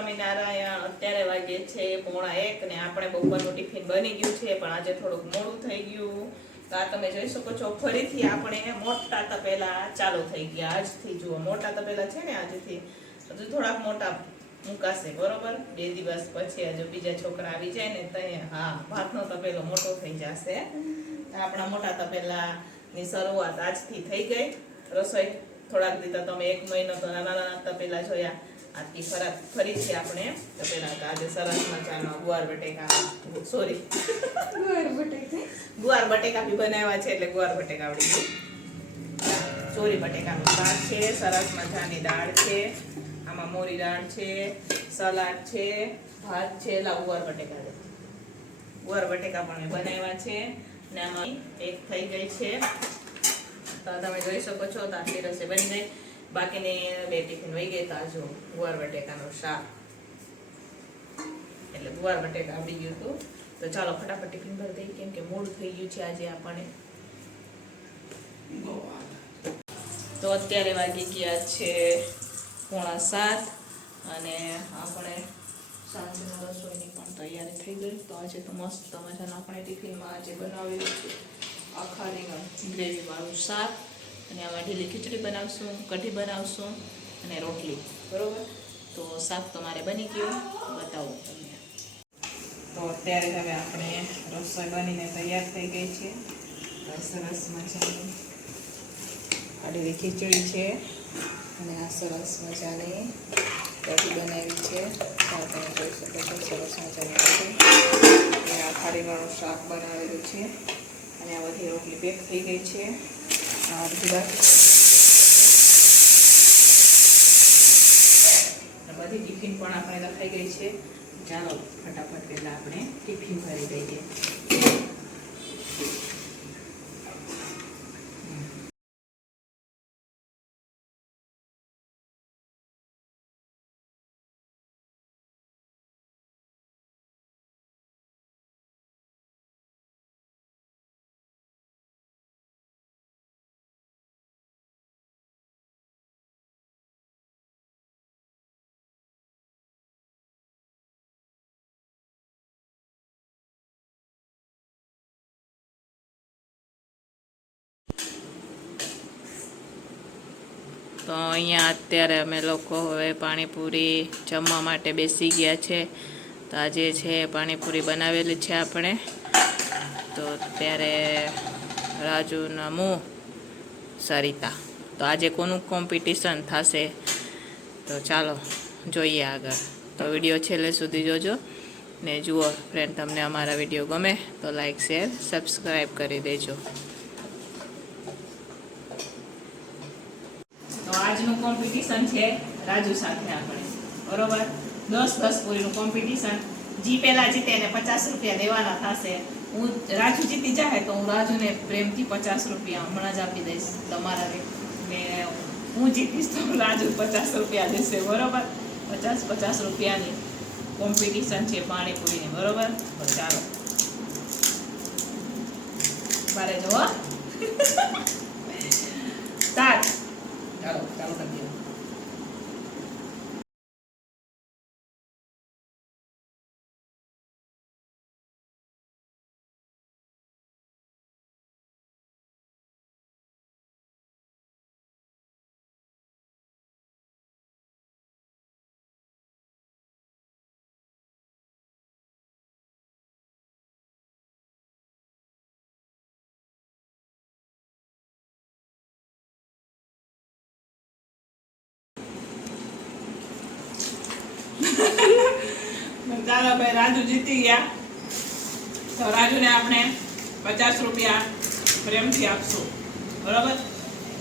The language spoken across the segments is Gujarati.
સ્વામિનારાયણ અત્યારે વાગે છે પોણા એક ને આપણે બપોરનું ટિફિન બની ગયું છે, પણ આજે થોડુંક મોડું થઈ ગયું. તો આ તમે જોઈ શકો છો, ફરીથી આપણે મોટા તપેલા ચાલુ થઈ ગયા. આજથી જુઓ, મોટા તપેલા છે ને આજથી. હજુ થોડાક મોટા મુકાશે, બરોબર? બે દિવસ પછી હજુ બીજા છોકરા આવી જાય ને તો હા, ભાતનો તપેલો મોટો થઈ જશે. આપણા મોટા તપેલાની શરૂઆત આજથી થઈ ગઈ. રસોઈ થોડાક દીધા તમે એક મહિનો તો નાના નાના તપેલા જોયા. આજથી ખરા ફરીથી આપણે તપેલા હતા આજે સરસ મજાનો ગુવાર બટેકા સોરી ગુવાર બટેકા. બી બનાવ્યા છે એટલે ગુવાર બટેકા આવડી ગયું. સોરી બટેકાનું શાક છે સરસ મજાની દાળ છે આમાં મોરી દાળ છે સલાડ છે ભાત છે લાવ ગુવાર બટેકા ગુવાર બટેકા પણ મેં બનાવ્યા છે ને આમાં એક થઈ ગઈ છે. તો તમે જોઈ શકો છો તો આટલી રસોઈ બની ગઈ બાકીની બે ટિફિન વહી ગઈ તો જો ગુવાર બટેકાનું શાક. એટલે ગુવાર બટેકા આવડી ગયું હતું. તો ચાલો ફટાફટ ટિફિન ભરી દઈએ, કેમ કે મોડું થઈ ગયું છે આજે આપણને. તો અત્યારે વાગી ગયા છે પોણા સાત અને આપણે સાંજના રસોઈની પણ તૈયારી થઈ ગઈ. તો આજે તો મસ્ત મજાના આપણે ટિફિનમાં આજે બનાવેલું છે. આખા રીંગણ ગ્રેવીવાળું શાક. અને આમાં ઢીલી ખીચડી બનાવશું કઢી બનાવશું અને રોટલી. બરોબર? તો શાક તો મારે બની ગયું બતાવો તમને. તો અત્યારે હવે આપણે રસોઈ બનીને તૈયાર થઈ ગઈ છે. સરસ મજાની આડેલી ખીચડી છે. અને આ સરસ મજાની કઢી બનાવી છે. તો તમે જોઈ શકો છો સરસ મજાની કઢી. આ ખારીવાળું શાક બનાવેલું છે. અને આ બધી રોટલી પેક થઈ ગઈ છે. અડધી બાકી બધી ટિફિન પણ આપણે લખાઈ ગઈ છે. ચાલો, ફટાફટ પહેલાં આપણે ટિફિન ભરી દઈએ. તો અહીંયા અત્યારે અમે લોકો હવે પાણીપુરી જમવા માટે બેસી ગયા છે. તો આજે છે પાણીપુરી બનાવેલી છે આપણે. તો અત્યારે રાજુના મું, સરિતા. તો આજે કોનું કોમ્પિટિશન થશે? તો ચાલો જોઈએ આગળ. તો વીડિયો છેલ્લે સુધી જોજો. ને જુઓ ફ્રેન્ડ તમને અમારા વીડિયો ગમે તો લાઈક શેર સબસ્ક્રાઈબ કરી દેજો. તો આજનું કોમ્પિટિશન છે રાજુ સાથે આપણે. બરોબર? દસ દસ પૂરીનું કોમ્પિટિશન જી પહેલાં જીતે એને પચાસ રૂપિયા દેવાના થશે. હું રાજુ જીતી જાય તો હું રાજુને પ્રેમથી પચાસ રૂપિયા હમણાં જ આપી દઈશ તમારા ને હું જીતીશ તો રાજુ પચાસ રૂપિયા દેશે. બરોબર? પચાસ પચાસ રૂપિયાની કોમ્પિટિશન છે પાણીપુરીની. બરોબર? ચાલો. મારે જો ચાલો ભાઈ રાજુ જીતી ગયા. તો રાજુને આપણે પચાસ રૂપિયા પ્રેમથી આપશું. બરાબર?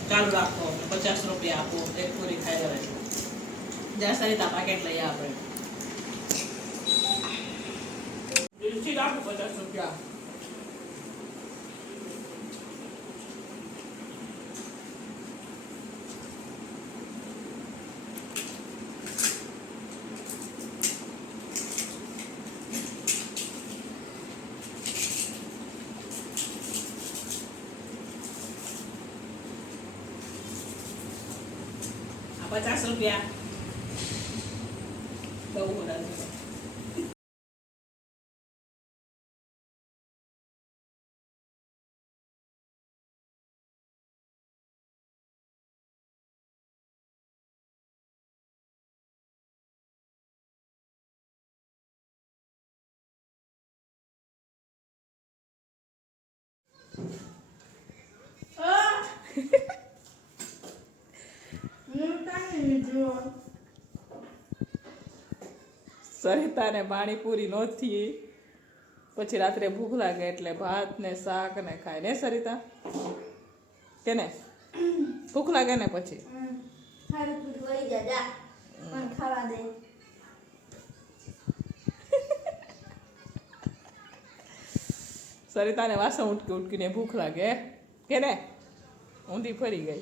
ચાલુ રાખો પચાસ રૂપિયા આપો. એક પૂરી ખાઈ લેવાય. જ્યાં સરિતા પાકેટ લઈએ આપણે. દિલથી પચાસ રૂપિયા. પચાસ રૂપિયા. બહુ મોટા સરિતાને પાણીપુરી નહોતી. પછી રાત્રે ભૂખ લાગે એટલે ભાત ને શાક ને ખાય. ને સરિતા? કે ને? ભૂખ લાગે ને પછી? સરિતાને વાસણ ઉટકી ઉટકીને ભૂખ લાગે. કે ને? ઊંધી ફરી ગઈ.